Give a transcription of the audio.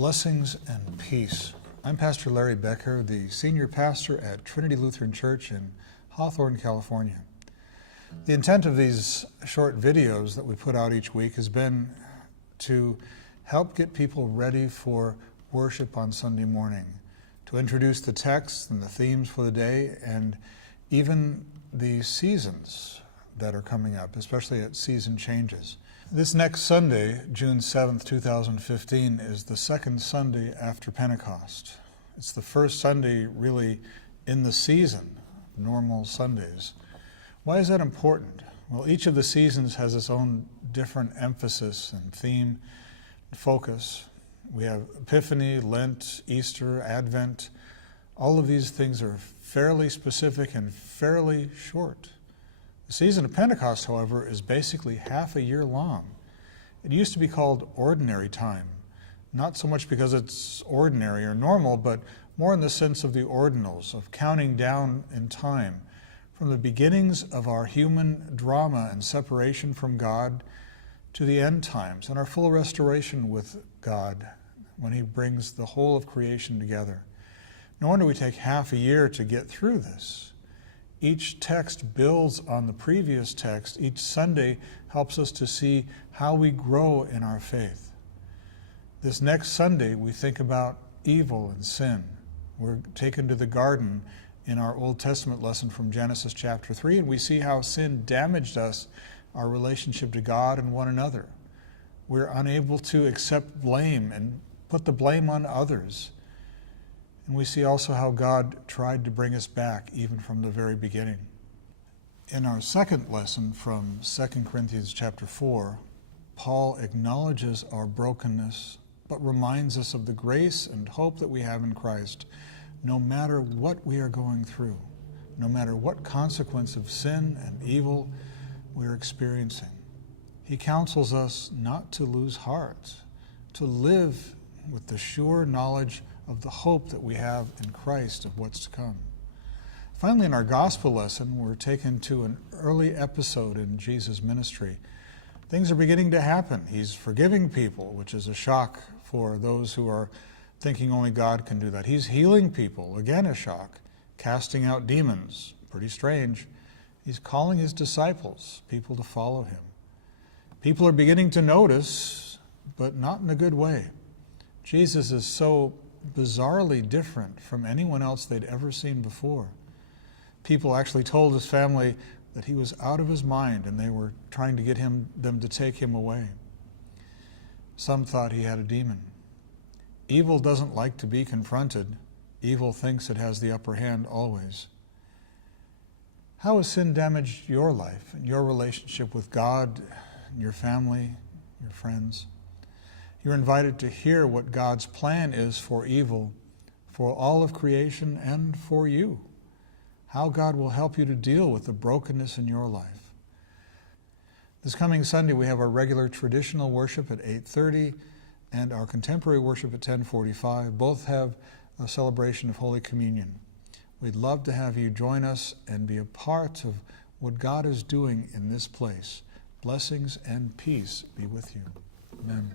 Blessings and peace. I'm Pastor Larry Becker, the senior pastor at Trinity Lutheran Church in Hawthorne, California. The intent of these short videos that we put out each week has been to help get people ready for worship on Sunday morning, to introduce the texts and the themes for the day, and even the seasons that are coming up, especially at season changes. This next Sunday, June 7th, 2015, is the second Sunday after Pentecost. It's the first Sunday really in the season, normal Sundays. Why is that important? Well, each of the seasons has its own different emphasis and theme, focus. We have Epiphany, Lent, Easter, Advent. All of these things are fairly specific and fairly short. The season of Pentecost, however, is basically half a year long. It used to be called ordinary time, not so much because it's ordinary or normal, but more in the sense of the ordinals, of counting down in time, from the beginnings of our human drama and separation from God to the end times and our full restoration with God when He brings the whole of creation together. No wonder we take half a year to get through this. Each text builds on the previous text. Each Sunday helps us to see how we grow in our faith. This next Sunday, we think about evil and sin. We're taken to the garden in our Old Testament lesson from Genesis chapter 3, and we see how sin damaged us, our relationship to God and one another. We're unable to accept blame and put the blame on others. And we see also how God tried to bring us back even from the very beginning. In our second lesson from 2 Corinthians chapter 4, Paul acknowledges our brokenness, but reminds us of the grace and hope that we have in Christ, no matter what we are going through, no matter what consequence of sin and evil we're experiencing. He counsels us not to lose heart, to live with the sure knowledge of the hope that we have in Christ of what's to come. Finally, in our gospel lesson, we're taken to an early episode in Jesus' ministry. Things are beginning to happen. He's forgiving people, which is a shock for those who are thinking only God can do that. He's healing people, again a shock. Casting out demons, pretty strange. He's calling His disciples, people to follow Him. People are beginning to notice, but not in a good way. Jesus is so bizarrely different from anyone else they'd ever seen before. People actually told His family that He was out of His mind and they were trying to get them to take Him away. Some thought He had a demon. Evil doesn't like to be confronted. Evil thinks it has the upper hand always. How has sin damaged your life and your relationship with God, your family, your friends? You're invited to hear what God's plan is for evil, for all of creation, and for you. How God will help you to deal with the brokenness in your life. This coming Sunday, we have our regular traditional worship at 8:30 and our contemporary worship at 10:45. Both have a celebration of Holy Communion. We'd love to have you join us and be a part of what God is doing in this place. Blessings and peace be with you. Amen.